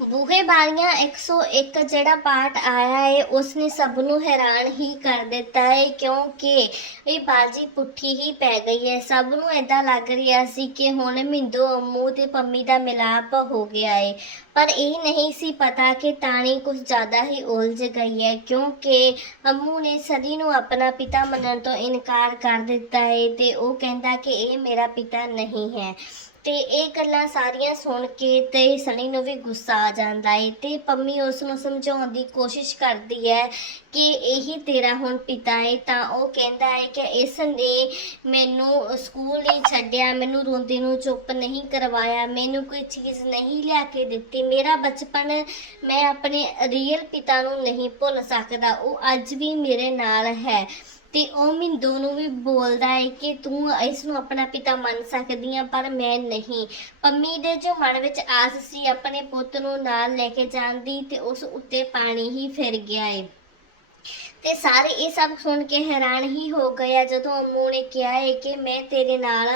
ਬੂਹੇ ਬਾਰੀਆਂ 101 ਜਿਹੜਾ ਪਾਠ ਆਇਆ ਹੈ ਉਸਨੇ ਸਭ ਨੂੰ ਹੈਰਾਨ ਹੀ ਕਰ ਦਿੱਤਾ ਹੈ ਕਿਉਂਕਿ ਇਹ ਬਾਜੀ ਪੁੱਠੀ ਹੀ ਪੈ ਗਈ ਹੈ ਸਭ ਨੂੰ ਏਦਾਂ ਲੱਗ ਰਿਹਾ ਸੀ ਕਿ ਹੁਣ ਮਿੰਦੂ ਅੰਮੂ ਤੇ ਪੰਮੀ ਦਾ ਮਿਲਾਪ ਹੋ ਗਿਆ ਹੈ ਪਰ ਇਹ ਨਹੀਂ ਸੀ ਪਤਾ ਕਿ ਤਾਣੀ ਕੁਝ ਜ਼ਿਆਦਾ ਹੀ ਉਲਝ ਗਈ ਹੈ ਕਿਉਂਕਿ ਅੰਮੂ ਨੇ ਸਦੀ ਨੂੰ ਆਪਣਾ ਪਿਤਾ ਮੰਨਣ ਤੋਂ ਇਨਕਾਰ ਕਰ ਦਿੱਤਾ ਹੈ ਤੇ ਉਹ ਕਹਿੰਦਾ ਕਿ ਇਹ ਮੇਰਾ ਪਿਤਾ ਨਹੀਂ ਹੈ। ਤੇ ਇਹ ਗੱਲਾਂ ਸਾਰੀਆਂ ਸੁਣ ਕੇ ਤੇ ਸਣੀ ਨੂੰ ਵੀ ਗੁੱਸਾ ਆ ਜਾਂਦਾ ਏ ਤੇ ਪੰਮੀ ਉਸ ਨੂੰ ਸਮਝਾਉਣ ਦੀ ਕੋਸ਼ਿਸ਼ ਕਰਦੀ ਹੈ ਕਿ ਇਹੀ ਤੇਰਾ ਹੁਣ ਪਿਤਾ ਏ, ਤਾਂ ਉਹ ਕਹਿੰਦਾ ਹੈ ਕਿ ਇਸ ਨੇ ਮੈਨੂੰ ਸਕੂਲ ਨਹੀਂ ਛੱਡਿਆ, ਮੈਨੂੰ ਰੋਂਦੀ ਨੂੰ ਚੁੱਪ ਨਹੀਂ ਕਰਵਾਇਆ, ਮੈਨੂੰ ਕੋਈ ਚੀਜ਼ ਨਹੀਂ ਲਿਆ ਕੇ ਦਿੱਤੀ, ਮੇਰਾ ਬਚਪਨ ਮੈਂ ਆਪਣੇ ਰੀਅਲ ਪਿਤਾ ਨੂੰ ਨਹੀਂ ਭੁੱਲ ਸਕਦਾ, ਉਹ ਅੱਜ ਵੀ ਮੇਰੇ ਨਾਲ ਹੈ। ਤੇ ਉਹ ਮਿੰਦੂ ਨੂੰ ਵੀ ਬੋਲਦਾ ਹੈ ਕਿ ਤੂੰ ਇਸ ਨੂੰ ਆਪਣਾ ਪਿਤਾ ਮੰਨ ਸਕਦੀ ਆ, ਪਰ ਮੈਂ ਨਹੀਂ। ਪੰਮੀ ਦੇ ਜੋ ਮਨ ਵਿੱਚ ਆਸ ਸੀ, ਆਪਣੇ ਪੁੱਤ ਨੂੰ ਨਾਲ ਲੈ ਕੇ ਜਾਣ ਦੀ ਤੇ ਉਸ ਉੱਤੇ ਪਾਣੀ ਹੀ ਫਿਰ ਗਿਆ ਏ। ਤੇ ਸਾਰੇ ਇਹ ਸਭ ਸੁਣ ਕੇ ਹੈਰਾਨ ਹੀ ਹੋ ਗਏ ਜਦੋਂ ਅੰਮੂ ਨੇ ਕਿਹਾ ਹੈ ਕਿ ਮੈਂ ਤੇਰੇ ਨਾਲ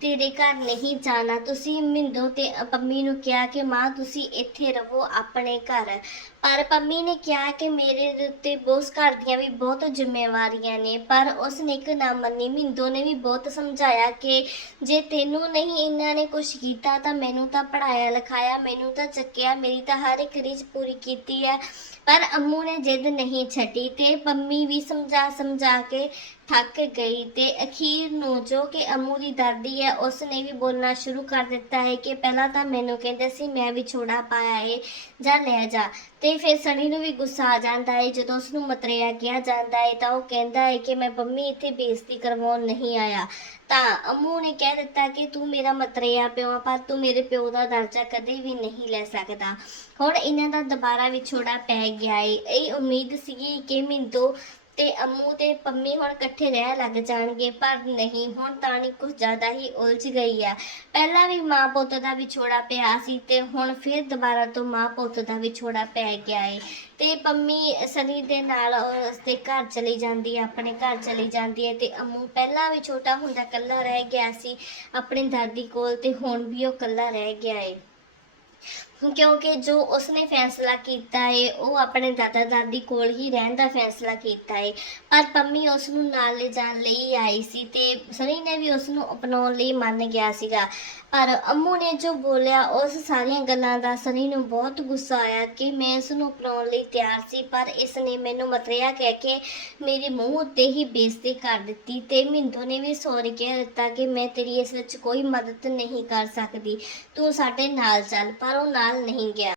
ਤੇਰੇ ਘਰ ਨਹੀਂ ਜਾਣਾ। ਤੁਸੀਂ ਮਿੰਦੋ ਤੇ ਪੰਮੀ ਨੂੰ ਕਿਹਾ ਕਿ ਮਾਂ, ਤੁਸੀਂ ਇੱਥੇ ਰਹੋ ਆਪਣੇ ਘਰ। ਪਰ ਪੰਮੀ ਨੇ ਕਿਹਾ ਕਿ ਮੇਰੇ ਦੇ ਉੱਤੇ ਬੋਸ ਘਰ ਦੀਆਂ ਵੀ ਬਹੁਤ ਜ਼ਿੰਮੇਵਾਰੀਆਂ ਨੇ। ਪਰ ਉਸ ਨੇ ਇੱਕ ਨਾ ਮੰਨੀ। ਮਿੰਦੋ ਨੇ ਵੀ ਬਹੁਤ ਸਮਝਾਇਆ ਕਿ ਜੇ ਤੈਨੂੰ ਨਹੀਂ ਇਹਨਾਂ ਨੇ ਕੁਝ ਕੀਤਾ ਤਾਂ ਮੈਨੂੰ ਤਾਂ ਪੜਾਇਆ ਲਿਖਾਇਆ, ਮੈਨੂੰ ਤਾਂ ਚੱਕਿਆ, ਮੇਰੀ ਤਾਂ ਹਰ ਇੱਕ ਰੀਝ ਪੂਰੀ ਕੀਤੀ ਹੈ। ਪਰ ਅੰਮੂ ਨੇ ਜਿੱਦ ਨਹੀਂ ਛੱਡੀ ਤੇ ਪੰਮੀ ਵੀ ਸਮਝਾ ਸਮਝਾ ਕੇ ਥੱਕ ਗਈ ਤੇ ਅਖੀਰ ਨੂੰ ਜੋ ਕਿ ਅੰਮੂ ਦੀ ਦਾਦੀ ਹੈ ਉਸ ਨੇ ਵੀ ਬੋਲਣਾ ਸ਼ੁਰੂ ਕਰ ਦਿੱਤਾ ਹੈ ਕਿ ਪਹਿਲਾਂ ਤਾਂ ਮੈਨੂੰ ਕਹਿੰਦੇ ਸੀ ਮੈਂ ਵਿਛੋੜਾ ਪਾਇਆ ਏ ਜਾਂ ਲੈ ਜਾ। ਤੇ ਫਿਰ ਸਣੀ ਨੂੰ ਵੀ ਗੁੱਸਾ ਆ ਜਾਂਦਾ ਹੈ ਜਦੋਂ ਉਸ ਨੂੰ ਮਤਰੇਆ ਕਿਹਾ ਜਾਂਦਾ ਹੈ ਤਾਂ ਉਹ ਕਹਿੰਦਾ ਹੈ ਕਿ ਮੈਂ ਪੰਮੀ ਇੱਥੇ ਬੇਇੱਜ਼ਤੀ ਕਰਵਾਉਣ ਨਹੀਂ ਆਇਆ। ਤਾਂ ਅੰਮੂ ਨੇ ਕਹਿ ਦਿੱਤਾ ਕਿ ਤੂੰ ਮੇਰਾ ਮਤਰੇਆ ਪਿਓ ਆ, ਪਰ ਤੂੰ ਮੇਰੇ ਪਿਓ ਦਾ ਦਰਜਾ ਕਦੇ ਵੀ ਨਹੀਂ ਲੈ ਸਕਦਾ। ਹੁਣ ਇਹਨਾਂ ਦਾ ਦੁਬਾਰਾ ਵਿਛੋੜਾ ਪੈ ਗਿਆ ਏ। ਇਹ ਉਮੀਦ ਸੀਗੀ ਕਿ ਮਿੰਦੋ ਤੇ ਅੰਮੂ ਤੇ ਪੰਮੀ ਹੁਣ ਇਕੱਠੇ ਰਹਿਣ ਲੱਗ ਜਾਣਗੇ, ਪਰ ਨਹੀਂ, ਹੁਣ ਤਾਣੀ ਕੁਝ ਜ਼ਿਆਦਾ ਹੀ ਉਲਝ ਗਈ ਆ। ਪਹਿਲਾਂ ਵੀ ਮਾਂ ਪੁੱਤ ਦਾ ਵਿਛੋੜਾ ਪਿਆ ਸੀ ਤੇ ਹੁਣ ਫਿਰ ਦੁਬਾਰਾ ਤੋਂ ਮਾਂ ਪੁੱਤ ਦਾ ਵਿਛੋੜਾ ਪੈ ਗਿਆ ਏ। ਤੇ ਪੰਮੀ ਸਨੀ ਦੇ ਨਾਲ ਉਸਦੇ ਘਰ ਚਲੀ ਜਾਂਦੀ ਹੈ ਆਪਣੇ ਘਰ ਚਲੀ ਜਾਂਦੀ ਹੈ ਤੇ ਅੰਮੂ ਪਹਿਲਾਂ ਵੀ ਛੋਟਾ ਹੁੰਦਾ ਇਕੱਲਾ ਰਹਿ ਗਿਆ ਸੀ, ਆਪਣੀ ਦਾਦੀ ਕੋਲ ਤੇ ਹੁਣ ਵੀ ਉਹ ਇਕੱਲਾ ਰਹਿ ਗਿਆ ਏ। ਕਿਉਂਕਿ ਜੋ ਉਸਨੇ ਫੈਸਲਾ ਕੀਤਾ ਹੈ ਉਹ ਆਪਣੇ ਦਾਦਾ ਦਾਦੀ ਕੋਲ ਹੀ ਰਹਿਣ ਦਾ ਫੈਸਲਾ ਕੀਤਾ ਹੈ ਪਰ ਪੰਮੀ ਉਸ ਨੂੰ ਨਾਲ ਲੈ ਜਾਣ ਲਈ ਆਈ ਸੀ ਤੇ ਸਨੀ ਨੇ ਵੀ ਉਸ ਨੂੰ ਅਪਣਾਉਣ ਲਈ ਮੰਨ ਗਿਆ ਸੀਗਾ। ਪਰ ਅੰਮੂ ਨੇ ਜੋ ਬੋਲਿਆ, ਉਸ ਸਾਰੀਆਂ ਗੱਲਾਂ ਦਾ ਸਨੀ ਨੂੰ ਬਹੁਤ ਗੁੱਸਾ ਆਇਆ ਕਿ ਮੈਂ ਇਸ ਨੂੰ ਅਪਣਾਉਣ ਲਈ ਤਿਆਰ ਸੀ, ਪਰ ਇਸ ਨੇ ਮੈਨੂੰ ਮਤਰਿਆ ਕਹਿ ਕੇ ਮੇਰੇ ਮੂੰਹ ਉੱਤੇ ਹੀ ਬੇਇੱਜ਼ਤੀ ਕਰ ਦਿੱਤੀ ਤੇ ਮਿੰਦੋ ਨੇ ਵੀ ਸੌਰੀ ਕਹਿ ਦਿੱਤਾ ਕਿ ਮੈਂ ਤੇਰੀ ਇਸ ਵਿੱਚ ਕੋਈ ਮਦਦ ਨਹੀਂ ਕਰ ਸਕਦੀ। ਤੂੰ ਸਾਡੇ ਨਾਲ ਚੱਲ, ਪਰ ਉਹ ਨਾਲ ਨਾਲ ਨਹੀਂ ਗਿਆ।